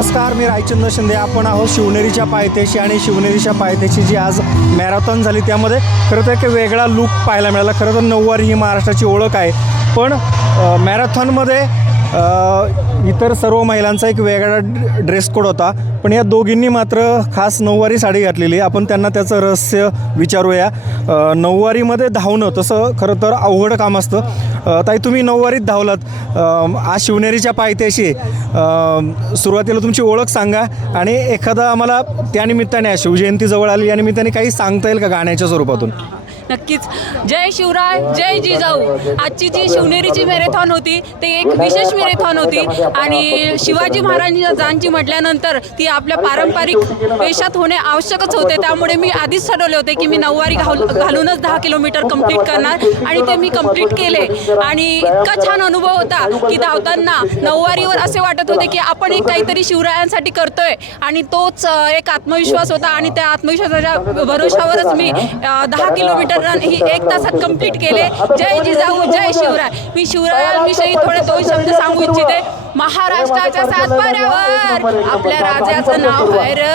नमस्कार मी रायचंद्र शिंदे. आपण आहोत शिवनेरीच्या पायथ्याशी आणि शिवनेरीच्या पायथ्याशी जी आज मॅरेथॉन झाली त्यामध्ये खरं तर एक वेगळा लूक पाहायला मिळाला. खरं तर नऊवारी ही महाराष्ट्राची ओळख आहे. पण मॅरेथॉनमध्ये इतर सर्व महिलांचा एक वेगळा ड्रेस कोड होता. पण या दोघींनी मात्र खास नऊवारी साडी घातलेली. आपण त्यांना त्याचं रहस्य विचारूया. नऊवारीमध्ये धावणं तसं खरं तर अवघड काम असतं. ताई तुम्ही नऊवारीत धावलात. आज शिवनेरीच्या पायथ्याशी. सुरुवातीला तुमची ओळख सांगा आणि एखादा आम्हाला त्यानिमित्ताने शिवजयंती जवळ आली या निमित्ताने काही सांगता येईल का गाण्याच्या स्वरूपातून? नक्कीच. जय शिवराय जय जिजाऊ. आजची जी शिवनेरीची मॅरेथॉन होती ते एक विशेष मॅरेथॉन होती. आणि शिवाजी महाराजांची म्हटल्यानंतर ती आपल्या पारंपरिक वेशात होणे आवश्यकच होते. त्यामुळे मी आधीच ठरवले होते की मी नऊवारी घाल घालूनच दहा किलोमीटर कंप्लीट करणार. आणि ते मी कंप्लीट केले. आणि इतका छान अनुभव होता की धावताना नऊवारीवर असे वाटत होते की आपण एक काहीतरी शिवरायांसाठी करतोय. आणि तोच एक आत्मविश्वास होता. आणि त्या आत्मविश्वासाच्या भरोशावरच मी दहा किलोमीटर रन ही एक तासात कंप्लीट केले. जय जिजाऊ जय शिवराय. मी शिवरायांविषयी थोडे दोन शब्द सांगू इच्छिते. महाराष्ट्राच्या सातबाऱ्यावर आपल्या राजाचं नाव आहे र.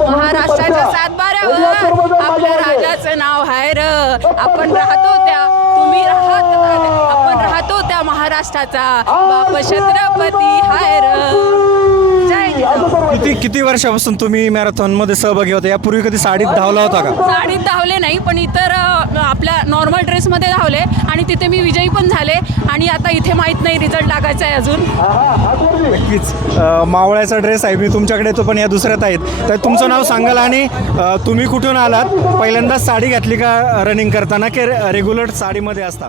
महाराष्ट्राच्या सातबाऱ्यावर आपल्या राजाचं नाव आहे र. आपण राहतो त्या. तुम्ही राहत आपण राहतो त्या महाराष्ट्राचा. बाप छत्रपती हाय र. किती किती वर्षापासून तुम्ही मॅरेथॉनमध्ये सहभागी होता? यापूर्वी कधी साडीत धावला होता का? साडीत धावले नाही पण इतर अ, आपल्या नॉर्मल ड्रेसमध्ये धावले आणि तिथे मी विजयी पण झाले आणि आता इथे माहीत नाही रिझल्ट लागायचा आहे अजून. नक्कीच. अ, मावळ्याचा ड्रेस आहे मी तुमच्याकडे तो पण या दुसऱ्यात आहेत. तर तुमचं नाव सांगाल आणि अ, तुम्ही कुठून आलात? पहिल्यांदाच साडी घातली का रनिंग करताना? की रेग्युलर साडीमध्ये असता?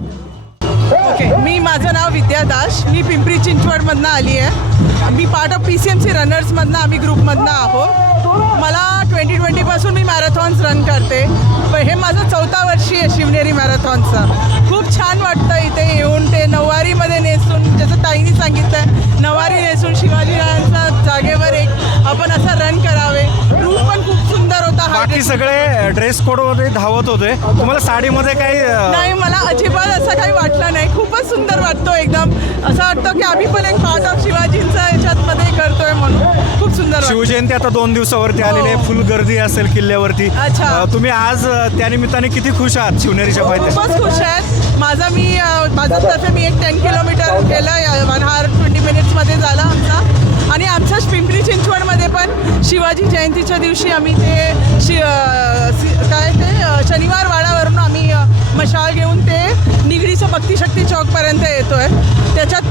ओके मी माझं नाव विद्या दास. मी पिंपरी चिंचवडमधनं आली आहे. मी part of P C M C रनर्समधनं आम्ही ग्रुपमधनं आहोत. मला ट्वेंटी ट्वेंटीपासून मी मॅरेथॉन्स रन करते. हे माझं चौथा वर्षी आहे शिवनेरी मॅरेथॉनचं खूप छान वाटतं इथे येऊन. बाकी सगळे ड्रेस कोडमध्ये धावत होते. तुम्हाला साडीमध्ये काही नाही मला अजिबात असं काही वाटलं नाही. खूपच सुंदर वाटतो एकदम. असं वाटतं की आम्ही पण एक पार्ट ऑफ शिवाजींचा याच्यातमध्ये करतोय म्हणून. खूप सुंदर. शिवजयंती आता दोन दिवसावरती आलेली आहे. फुल गर्दी असेल किल्ल्यावरती. अच्छा. तुम्ही आज अ, त्यानिमित्ताने किती खुश आहात शिवनेरीच्या पायथ्याशी? खूपच खुश आहेत. माझा मी माझं तर्फे मी एक टेन किलोमीटर केलं वन हार ट्वेंटी मिनिट्समध्ये झाला आमचा. आणि आमच्याच पिंपरी चिंचवडमध्ये पण शिवाजी जयंतीच्या दिवशी आम्ही ते शि काय ते शनिवार वाडावरून आम्ही मशाळ मशाल घेऊन ते निगडीचं भक्तिशक्ती चौकपर्यंत येतो आहे त्याच्यात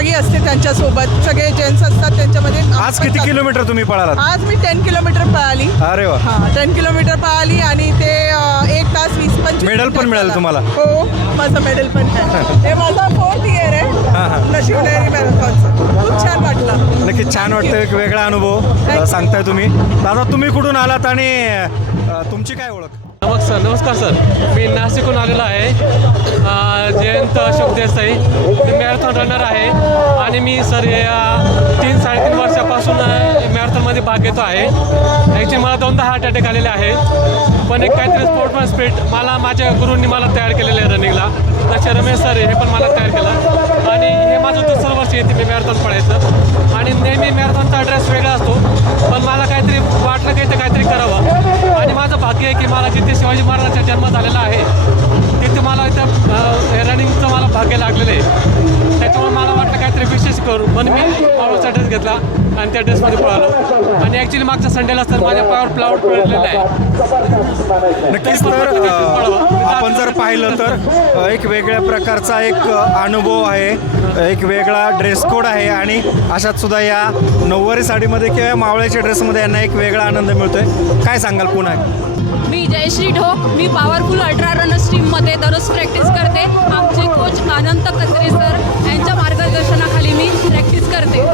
सहभागी असते त्यांच्यासोबत. सगळे जेंट्स असतात त्यांच्यामध्ये. आज किती किलोमीटर तुम्ही पळालात? आज मी टेन किलोमीटर पळाली. अरे वा. हा टेन किलोमीटर पळाली आणि ते अ, एक तास वीस पंचवीस Medal पण मिळालं झाला. तुम्हाला? हो माझं मेडल पण आहे हे माझा फोर्थ इयर हा, हा. आहे मॅरेथॉनचं. खूप छान वाटलं. नक्कीच छान वाटतं. एक वेगळा अनुभव अ, सांगताय तुम्ही. दादा तुम्ही कुठून आलात आणि अ, तुमची काय ओळख? नमस्कार नमस्कार सर. मी नाशिकहून आलेलो आहे. अ, अशोक देसाई मी मॅरेथॉन रनर आहे आणि मी सर या तीन साडेतीन वर्षापासून मॅरेथॉनमध्ये भाग घेतो आहे. ॲक्च्युली मला दोनदा हार्ट अटॅक आलेले आहे पण एक काहीतरी स्पोर्टमॅन स्पिरिट मला माझ्या गुरूंनी मला तयार केलेलं आहे रनिंगला तसे रमेश सर हे पण मला तयार केलं. आणि हे माझं दुसरं वर्ष येते मी मॅरेथॉन पळायचं. आणि नेहमी मॅरेथॉनचा ड्रेस वेगळा असतो. पण मला काहीतरी वाटलं की ते काहीतरी करावं आणि माझं भाग्य आहे की मला जिथे शिवाजी महाराजांचा जन्म झालेला आहे तिथे मला इथं रनिंगचं मला भाग्य लागलेलं आहे. त्याच्यामुळे मला वाटलं काहीतरी विशेष करू. म्हणून मी पावरचा ड्रेस घेतला आणि त्या ड्रेसमध्ये पळालो. आणि ॲक्च्युली मागच्या संडेला तर माझ्या पायावर प्लाउट पडलेलं आहे नक्कीच तर अ, आपण जर पाहिलं तर एक वेगळ्या प्रकारचा एक अनुभव आहे. एक वेगळा ड्रेस कोड आहे आणि अशात सुद्धा या नऊवारी साडीमध्ये किंवा मावळ्याच्या ड्रेसमध्ये यांना एक वेगळा आनंद मिळतोय. काय सांगाल पुन्हा? मी जयश्री ढोक मी पॉवरफुल अल्ट्रा रनर्स टीममध्ये दररोज प्रॅक्टिस करते. आमचे कोच अनंत कत्रे सर यांच्या मार्गदर्शनाखाली मी प्रॅक्टिस करते.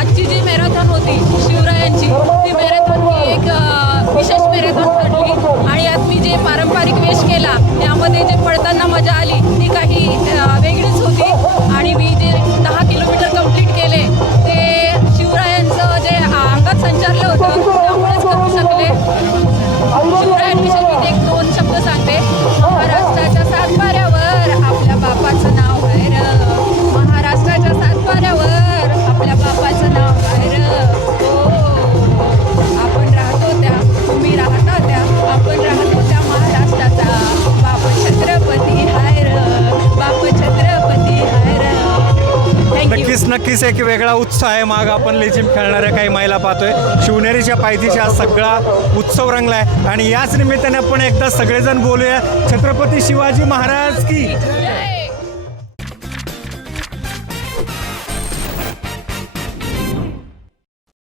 आजची जी मॅरेथॉन होती शिवरायांची ती मॅरेथॉन जे केला. त्यामध्ये जे पळताना मजा आली ती काही नक्कीच नक्कीच एक वेगळा उत्साह आहे. माग आपण लेझिम खेळणाऱ्या काही महिला पाहतोय. शिवनेरीच्या पायथीशी हा सगळा उत्सव रंगला आहे आणि याच निमित्ताने आपण एकदा सगळेजण बोलूया. छत्रपती शिवाजी महाराज की